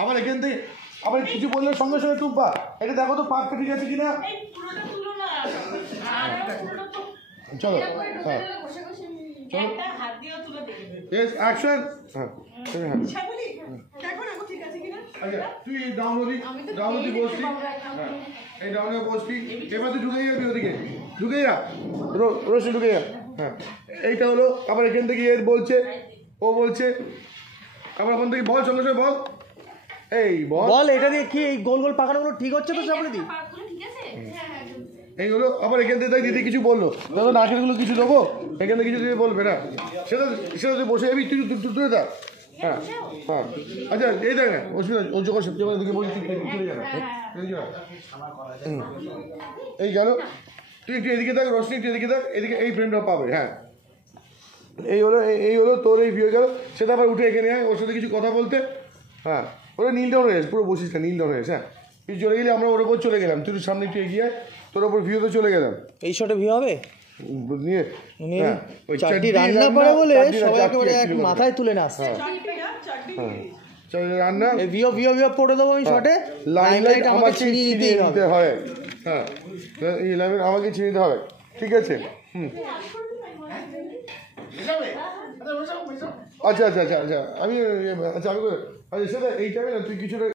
আবার এখান থেকে আবার কিছু বললে সঙ্গে সঙ্গে টুম্পা এটা দেখো তো পাকটা ঠিক আছে কিনা। চলো হ্যাঁ অ্যাকশন। হ্যাঁ আচ্ছা তুই ডাউনলোডি বসবি, এই ডাউনে বসবি, এবার তুই ঢুকে যাবি ওদিকে, ঢুকে যা রোশনি ঢুকে যা। হ্যাঁ এইটা হলো আবার এখান থেকে এর বলছে, ও বলছে আবার ওখান থেকে বল সঙ্গে সঙ্গে বল, এই বল এটা দিয়ে কি এই গোল গোল পাকানোগুলো ঠিক হচ্ছে তো চাপড়ি? এই হলো আবার এখান থেকে দেখ দিদি কিছু বললো, দাদা নাকেরগুলো কিছু দেবো, এখান থেকে কিছু দিয়ে বলবে না, সেটা সেটা তুই বসে যাবি, তুই তুলে থাক। হ্যাঁ হ্যাঁ আচ্ছা এই দেখ না অসুবিধা ও যখন সত্যি দিকে বলছি চলে যাবে। এই গেল, তুই একটু এদিকে থাক, রোশনি একটু এদিকে থাক, এদিকে এই ফ্রেমটা পাবে। হ্যাঁ এই হলো তোর এই ভিউ গেল, সেটা আবার উঠে এখানে আয় ওর সাথে কিছু কথা বলতে। হ্যাঁ ওরা নীল ডাউন হয়ে পুরো বসিস না, নীল ডাউন হয়েছে। হ্যাঁ তুই চলে গেলে আমরা ওর ওপর চলে গেলাম, তুই সামনে একটু এগিয়ে তোর ওপর ভিউতে চলে গেলাম। এই শটে ভিউ হবে নিয়ে চারটি রান্না করে বলে সবাই একেবারে এক মাথায় তুলে না আসছে। রান্না ভিও ভিও ভিও পড়ে দেবো আমি শটে, লাইট আমাকে চিনিয়ে নিতে হবে। হ্যাঁ এই লাইন আমাকে চিনিয়ে নিতে হবে, ঠিক আছে। আচ্ছা আচ্ছা আচ্ছা আচ্ছা আমি আচ্ছা আমি আচ্ছা সেটা এই টাইমে না তুই কিছুটা